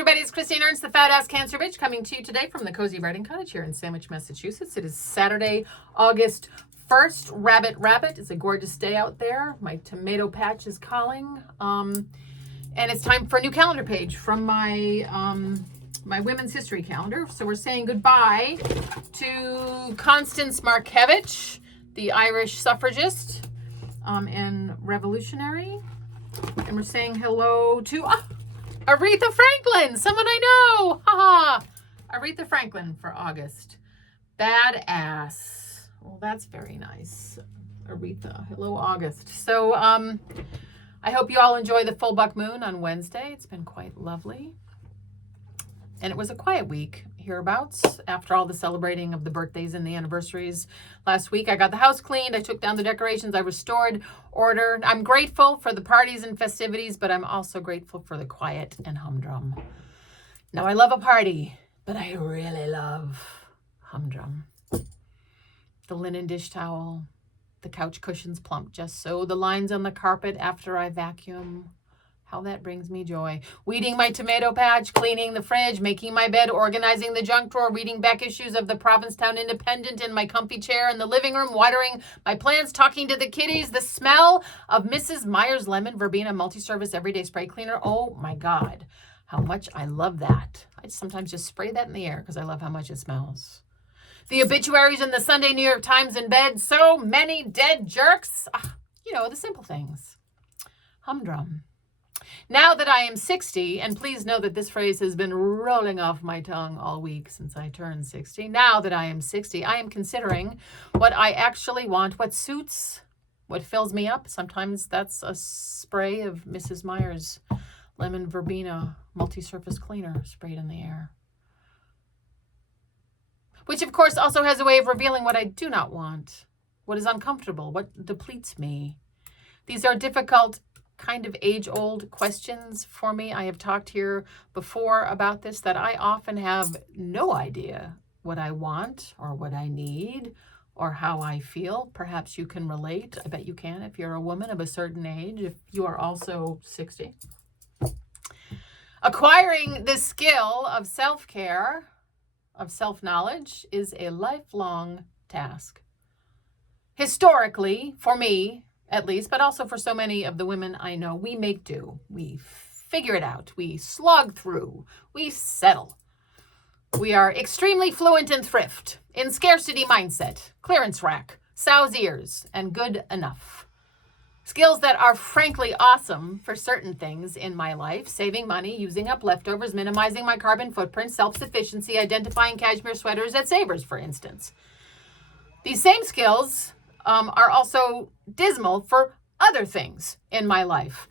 everybody, it's Christine Ernst, the Fat Ass Cancer Bitch, coming to you today from the Cozy Writing Cottage here in Sandwich, Massachusetts. It is Saturday, August 1st. Rabbit. It's a gorgeous day out there. My tomato patch is calling. And it's time for a new calendar page from my my women's history calendar. So we're saying goodbye to Constance Markievicz, the Irish suffragist and revolutionary. And we're saying hello to Aretha Franklin, someone I know. Haha. Aretha Franklin for August. Badass. Well, that's very nice. Aretha. Hello, August. So I hope you all enjoy the full buck moon on Wednesday. It's been quite lovely. And it was a quiet week hereabouts after all the celebrating of the birthdays and the anniversaries last week. I got the house cleaned. I took down the decorations. I restored order. I'm grateful for the parties and festivities, but I'm also grateful for the quiet and humdrum. Now, I love a party, but I really love humdrum. The linen dish towel, the couch cushions plump just so, the lines on the carpet after I vacuum. How that brings me joy. Weeding my tomato patch, cleaning the fridge, making my bed, organizing the junk drawer, reading back issues of the Provincetown Independent in my comfy chair in the living room, watering my plants, talking to the kitties, the smell of Mrs. Meyers Lemon Verbena Multi-Service Everyday Spray Cleaner. Oh my God, how much I love that. I sometimes just spray that in the air because I love how much it smells. The obituaries in the Sunday New York Times in bed. So many dead jerks. You know, the simple things. Humdrum. Now that I am 60, and please know that this phrase has been rolling off my tongue all week since I turned 60. Now that I am 60, I am considering what I actually want, what suits, what fills me up. Sometimes that's a spray of Mrs. Meyers Lemon Verbena Multi-Surface Cleaner sprayed in the air. Which, of course, also has a way of revealing what I do not want, what is uncomfortable, what depletes me. These are difficult, kind of age-old questions for me. I have talked here before about this, that I often have no idea what I want or what I need or how I feel. Perhaps you can relate. I bet you can if you're a woman of a certain age, if you are also 60. Acquiring the skill of self-care, of self-knowledge, is a lifelong task. Historically, for me, at least, but also for so many of the women I know, we make do. We figure it out. We slog through. We settle. We are extremely fluent in thrift, in scarcity mindset, clearance rack, sow's ears, and good enough. Skills that are frankly awesome for certain things in my life: saving money, using up leftovers, minimizing my carbon footprint, self-sufficiency, identifying cashmere sweaters at Savers, for instance. These same skills are also dismal for other things in my life.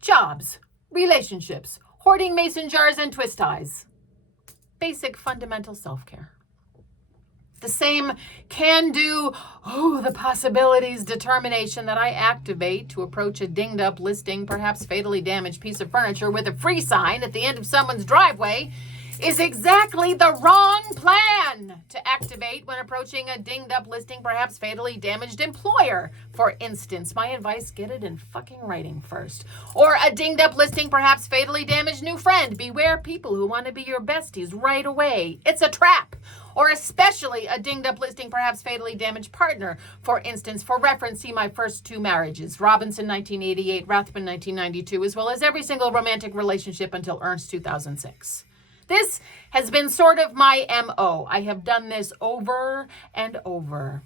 Jobs, relationships, hoarding mason jars and twist ties. Basic fundamental self-care. The same can-do, the possibilities determination that I activate to approach a dinged-up, listing, perhaps fatally damaged piece of furniture with a free sign at the end of someone's driveway is exactly the wrong plan to activate when approaching a dinged-up listing, perhaps fatally damaged employer. For instance, my advice, get it in fucking writing first. Or a dinged-up listing, perhaps fatally damaged new friend. Beware people who want to be your besties right away. It's a trap. Or especially a dinged-up listing, perhaps fatally damaged partner. For instance, for reference, see my first two marriages, Robinson 1988, Rathbun 1992, as well as every single romantic relationship until Ernst 2006. This has been sort of my MO. I have done this over and over.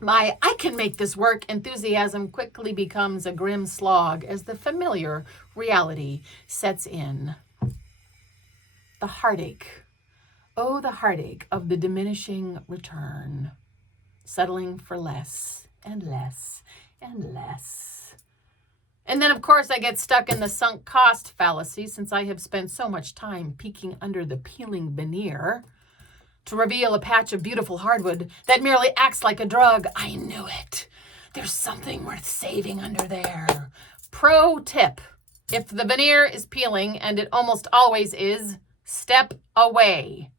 My I can make this work enthusiasm quickly becomes a grim slog as the familiar reality sets in. The heartache. Oh, the heartache of the diminishing return. Settling for less and less and less. And then, of course, I get stuck in the sunk cost fallacy since I have spent so much time peeking under the peeling veneer to reveal a patch of beautiful hardwood that merely acts like a drug. I knew it. There's something worth saving under there. Pro tip: if the veneer is peeling, and it almost always is, step away.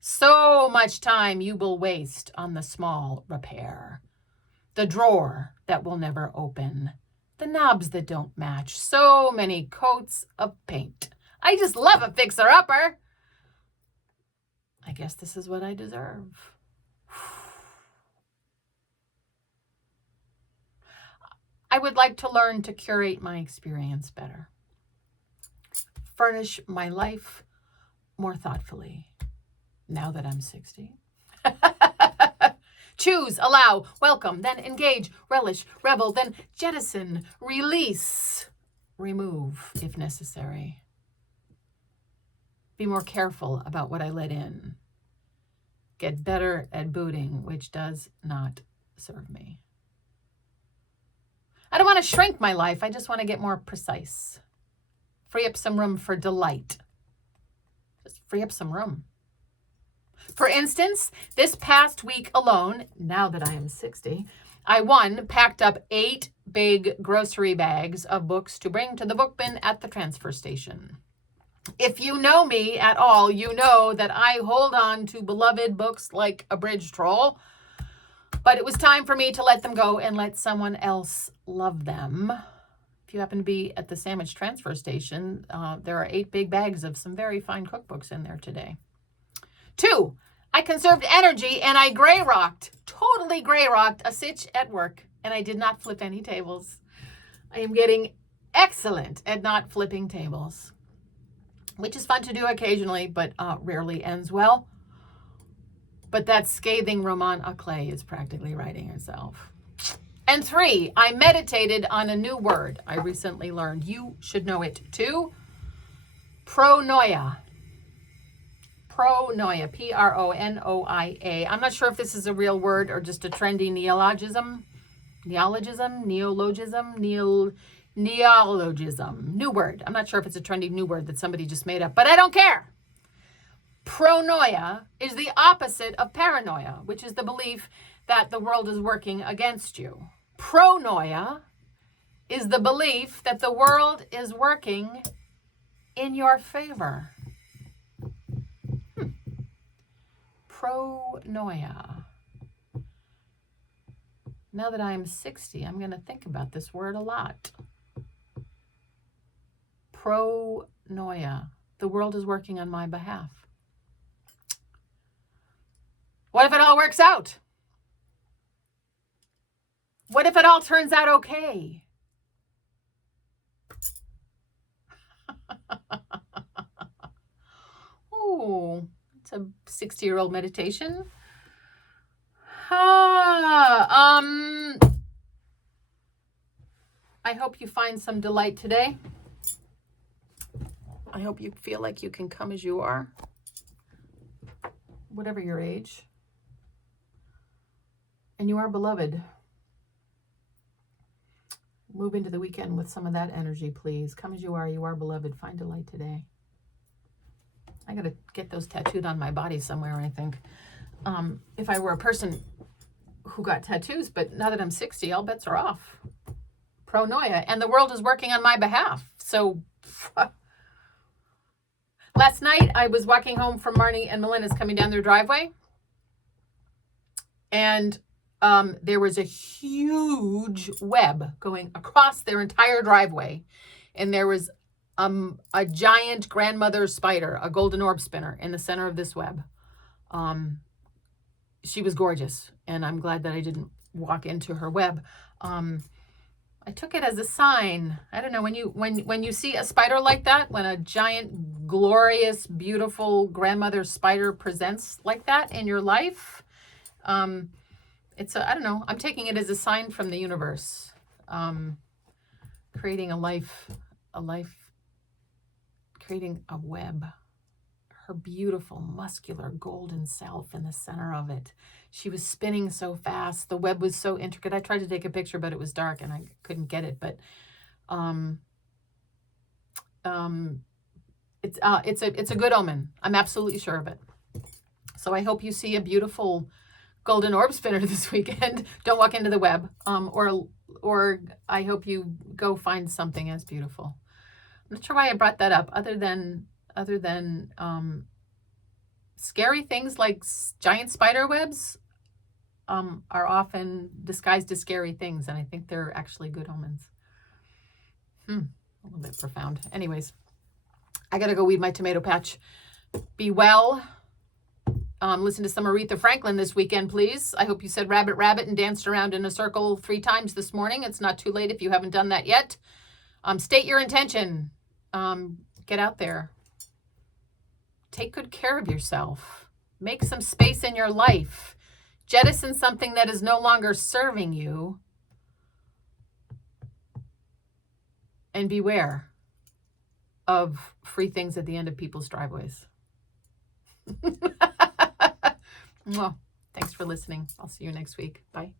So much time you will waste on the small repair. The drawer that will never open. The knobs that don't match. So many coats of paint I just love a fixer-upper. I guess this is what I deserve. I would like to learn to curate my experience better. Furnish my life more thoughtfully now that I'm 60. Choose, allow, welcome, then engage, relish, revel, then jettison, release, remove if necessary. Be more careful about what I let in. Get better at booting, which does not serve me. I don't want to shrink my life. I just want to get more precise. Free up some room for delight. Just free up some room. For instance, this past week alone, now that I am 60, I packed up 8 big grocery bags of books to bring to the book bin at the transfer station. If you know me at all, you know that I hold on to beloved books like a bridge troll, but it was time for me to let them go and let someone else love them. If you happen to be at the Sandwich transfer station, there are 8 big bags of some very fine cookbooks in there today. 2, I conserved energy and I totally gray rocked a sitch at work, and I did not flip any tables. I am getting excellent at not flipping tables, which is fun to do occasionally, but rarely ends well. But that scathing roman à clé is practically writing itself. And 3, I meditated on a new word I recently learned. You should know it too. Pronoia. Pronoia, P-R-O-N-O-I-A. I'm not sure if this is a real word or just a trendy neologism. Neologism? New word. I'm not sure if it's a trendy new word that somebody just made up, but I don't care. Pronoia is the opposite of paranoia, which is the belief that the world is working against you. Pronoia is the belief that the world is working in your favor. Pronoia. Now that I am 60, I'm going to think about this word a lot. Pronoia. The world is working on my behalf. What if it all works out? What if it all turns out okay? Ooh, it's a 60-year-old meditation. I hope you find some delight today. I hope you feel like you can come as you are, whatever your age. And you are beloved. Move into the weekend with some of that energy, please. Come as you are beloved. Find delight today. I got to get those tattooed on my body somewhere, I think. If I were a person who got tattoos, but now that I'm 60, all bets are off. Pronoia. And the world is working on my behalf. So last night I was walking home from Marnie and Melinda's coming down their driveway. And there was a huge web going across their entire driveway. And there was a giant grandmother spider, a golden orb spinner, in the center of this web. She was gorgeous, and I'm glad that I didn't walk into her web. I took it as a sign. I don't know, when you see a spider like that, when a giant, glorious, beautiful grandmother spider presents like that in your life, I don't know, I'm taking it as a sign from the universe, creating a life, creating a web. Her beautiful, muscular, golden self in the center of it. She was spinning so fast. The web was so intricate. I tried to take a picture, but it was dark and I couldn't get it. But it's a good omen. I'm absolutely sure of it. So I hope you see a beautiful golden orb spinner this weekend. Don't walk into the web. Or I hope you go find something as beautiful. I'm not sure why I brought that up, other than scary things like giant spider webs are often disguised as scary things, and I think they're actually good omens. A little bit profound. Anyways, I got to go weed my tomato patch. Be well. Listen to some Aretha Franklin this weekend, please. I hope you said rabbit, rabbit and danced around in a circle 3 times this morning. It's not too late if you haven't done that yet. State your intention. Get out there. Take good care of yourself. Make some space in your life. Jettison something that is no longer serving you. And beware of free things at the end of people's driveways. Well, thanks for listening. I'll see you next week. Bye.